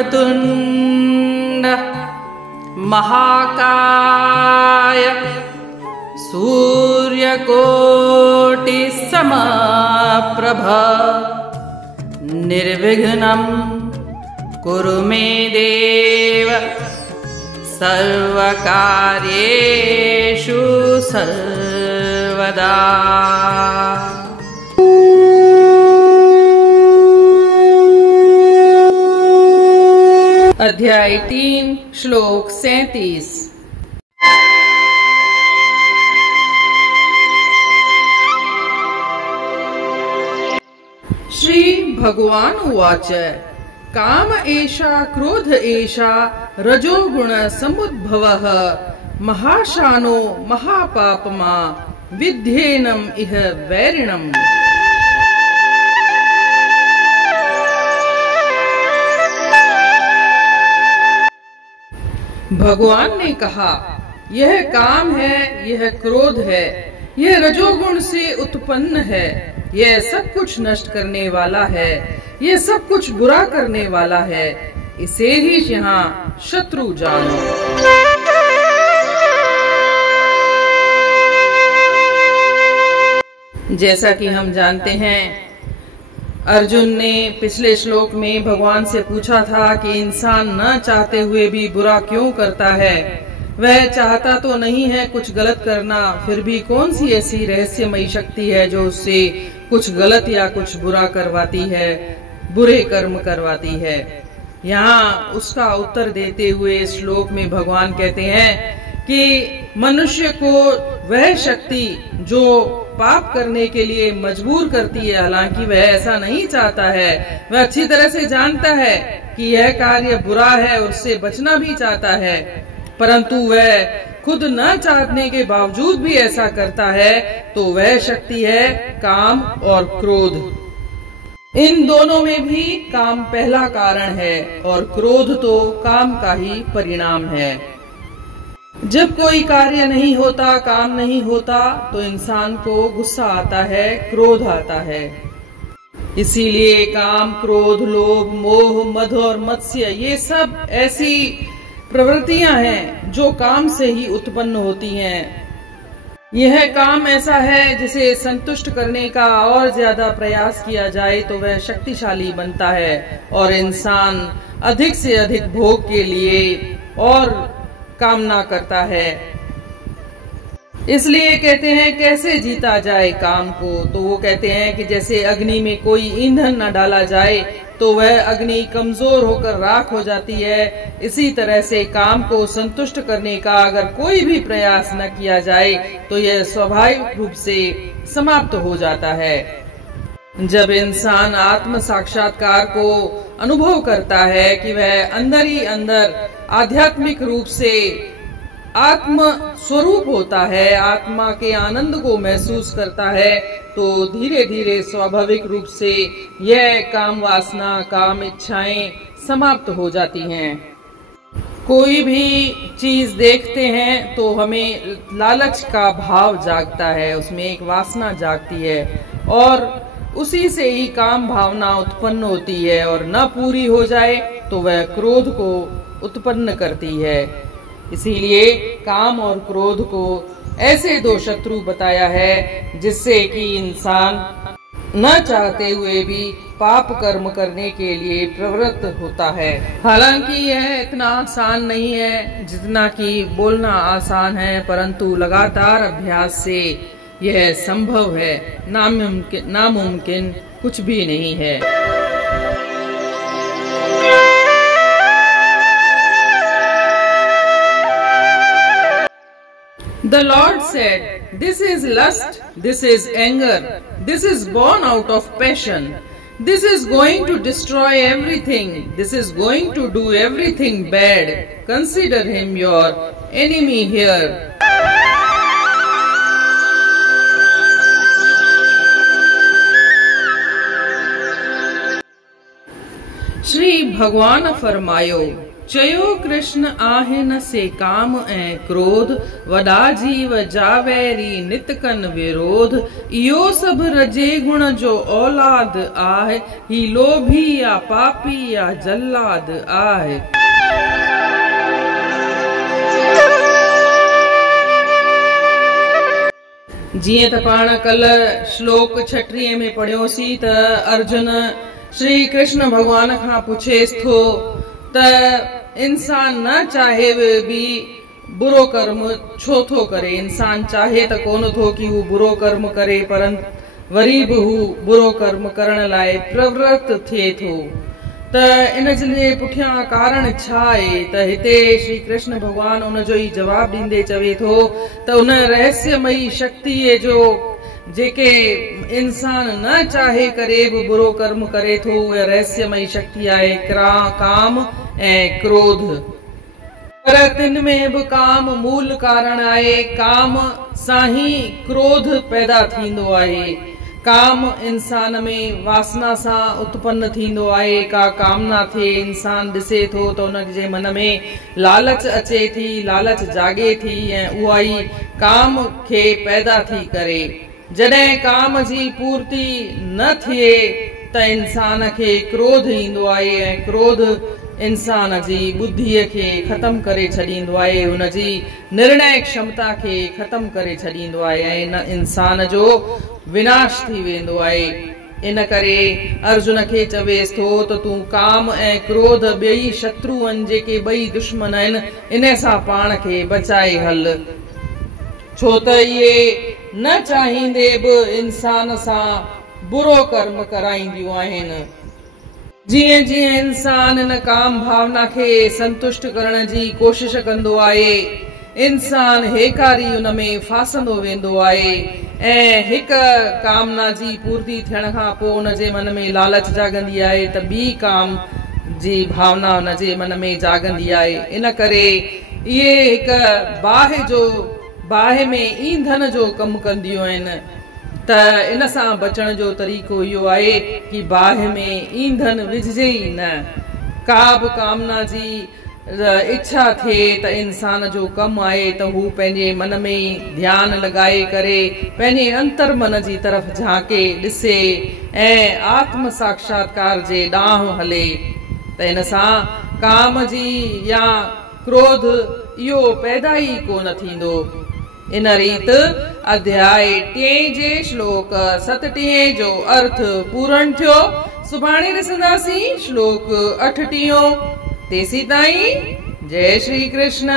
वक्रतुंड महाकाय सूर्यकोटि समप्रभ निर्विघ्नं कुरु मे देव सर्वकार्येषु सर्वदा। अध्याय 3 श्लोक 37। श्री भगवान उवाच काम एषा क्रोध एषा रजोगुण समुद्भवः महाशानो महापापमा विध्येनम इह वैरिणम्। भगवान ने कहा, यह काम है, यह क्रोध है, यह रजोगुण से उत्पन्न है, यह सब कुछ नष्ट करने वाला है, यह सब कुछ बुरा करने वाला है, इसे ही यहाँ शत्रु जानो। जैसा कि हम जानते हैं, अर्जुन ने पिछले श्लोक में भगवान से पूछा था कि इंसान न चाहते हुए भी बुरा क्यों करता है। वह चाहता तो नहीं है कुछ गलत करना, फिर भी कौन सी ऐसी रहस्यमयी शक्ति है जो उससे कुछ गलत या कुछ बुरा करवाती है, बुरे कर्म करवाती है। यहाँ उसका उत्तर देते हुए श्लोक में भगवान कहते हैं कि मनुष्य को वह शक्ति जो पाप करने के लिए मजबूर करती है, हालांकि वह ऐसा नहीं चाहता है, वह अच्छी तरह से जानता है कि यह कार्य बुरा है, उससे बचना भी चाहता है, परंतु वह खुद न चाहने के बावजूद भी ऐसा करता है, तो वह शक्ति है काम और क्रोध। इन दोनों में भी काम पहला कारण है और क्रोध तो काम का ही परिणाम है। जब कोई कार्य नहीं होता, काम नहीं होता, तो इंसान को गुस्सा आता है, क्रोध आता है। इसीलिए काम, क्रोध, लोभ, मोह, मद और मत्स्य ये सब ऐसी प्रवृत्तियां हैं जो काम से ही उत्पन्न होती हैं। यह काम ऐसा है जिसे संतुष्ट करने का और ज्यादा प्रयास किया जाए तो वह शक्तिशाली बनता है और इंसान अधिक से अधिक भोग के लिए और कामना करता है। इसलिए कहते हैं कैसे जीता जाए काम को, तो वो कहते हैं कि जैसे अग्नि में कोई ईंधन न डाला जाए तो वह अग्नि कमजोर होकर राख हो जाती है, इसी तरह से काम को संतुष्ट करने का अगर कोई भी प्रयास न किया जाए तो यह स्वाभाविक रूप से समाप्त हो जाता है। जब इंसान आत्म साक्षात्कार को अनुभव करता है कि वह अंदर ही अंदर आध्यात्मिक रूप से आत्म स्वरूप होता है, आत्मा के आनंद को महसूस करता है, तो धीरे धीरे स्वाभाविक रूप से यह काम वासना, काम इच्छाएं समाप्त हो जाती हैं। कोई भी चीज देखते हैं तो हमें लालच का भाव जागता है, उसमें एक वासना जागती है और उसी से ही काम भावना उत्पन्न होती है और न पूरी हो जाए तो वह क्रोध को उत्पन्न करती है। इसीलिए काम और क्रोध को ऐसे दो शत्रु बताया है जिससे कि इंसान न चाहते हुए भी पाप कर्म करने के लिए प्रवृत्त होता है। हालांकि यह इतना आसान नहीं है जितना कि बोलना आसान है, परंतु लगातार अभ्यास से यह संभव है। नामुमकिन कुछ भी नहीं है। The Lord said, "This is lust, this is anger, this is born out of passion. This is going to destroy everything. This is going to do everything bad. Consider him your enemy here." Shri भगवान फरमायो, चयो कृष्ण आहिन से काम ऐं क्रोध, वॾा जीव जावैरी नित कन विरोध। इहो सभु रजे गुण जो औलाद आहे, ही लोभी या पापी या जल्लाद आहे। जीअं त पाण कल श्लोक 36 में पढ़ियोसीं त अर्जुन श्री कृष्ण भगवान खां पुछेस थो त इंसान न चाहे भी बुरो कर्म छो थो करे। इंसान चाहे त कोन थो कि हू बुरो कर्म करे, पर वरी भी हू बुरो कर्म करण लाइ प्रवृत्त थिए थो। त इन जे पुठियां कारण छा आहे त हिते श्री कृष्ण भगवान उन जो ई जवाब ॾींदे चवे थो त उन रहस्यमयी शक्तिअ जो जेके इंसान न चाहे करे भी बुरो कर्म करे थो, उहा रहस्यमयी शक्ति आहे काम ऐं क्रोध। पर तिन में भी काम मूल कारण आहे। काम सां ही क्रोध पैदा थींदो आहे। काम इंसान में वासना सां उत्पन्न थींदो आहे। का कामना थिए, इंसान ॾिसे थो त उनजे मन में लालच अचे थी, लालच जागे थी ऐं उहा ई काम खे पैदा थी करे। जॾहिं काम जी पूर्ति न थिए त इंसान खे क्रोध ईंदो आहे ऐं क्रोध इंसान जी बुद्धीअ खे ख़त्म करे छॾींदो आहे, हुनजी निर्णय क्षमता खे ख़त्म करे छॾींदो आहे ऐं इंसान जो विनाश थी वेंदो आहे। इन करे अर्जुन खे चवेस थो त तूं काम ऐं क्रोध ॿई शत्रु आहिनि, जेके ॿई दुश्मन आहिनि, इन सां पाण खे बचाए हल। छो त इहे न चाहींदे बि इंसान सां बुरो कर्म कराईंदियूं आहिनि। जीअं जीअं इंसान इन काम भावना खे संतुष्ट करण जी कोशिश कंदो आहे, इंसान हेकारी उन में फासंदो वेंदो आहे ऐं हिक कामना जी पूर्ति थियण खां पोइ उन जे मन में लालच जागंदी आहे त ॿी काम जी भावना उन जे मन में जागंदी आहे। इन करे इहे हिक बाहि में ईंधन जो कमु कंदियूं आहिनि। त इन सां बचण जो तरीक़ो इहो आहे कि बाहि में ईंधन विझजे ई न। का बि कामना जी इच्छा थिए त इंसान जो कमु आहे त हू पंहिंजे मन में ध्यानु लॻाए करे पंहिंजे अंतर मन जी तरफ़ झांके ॾिसे ऐं आत्म साक्षात्कार जे ॾांहुं हले। त इन सां काम जी या क्रोध इहो पैदा ई कोन थींदो। इन रीत अध्याय 3 जे श्लोक 37 जो अर्थ पूर्ण थियो। सुभाणे ॾिसंदासीं श्लोक 38। तेसी ताईं जय श्री कृष्ण।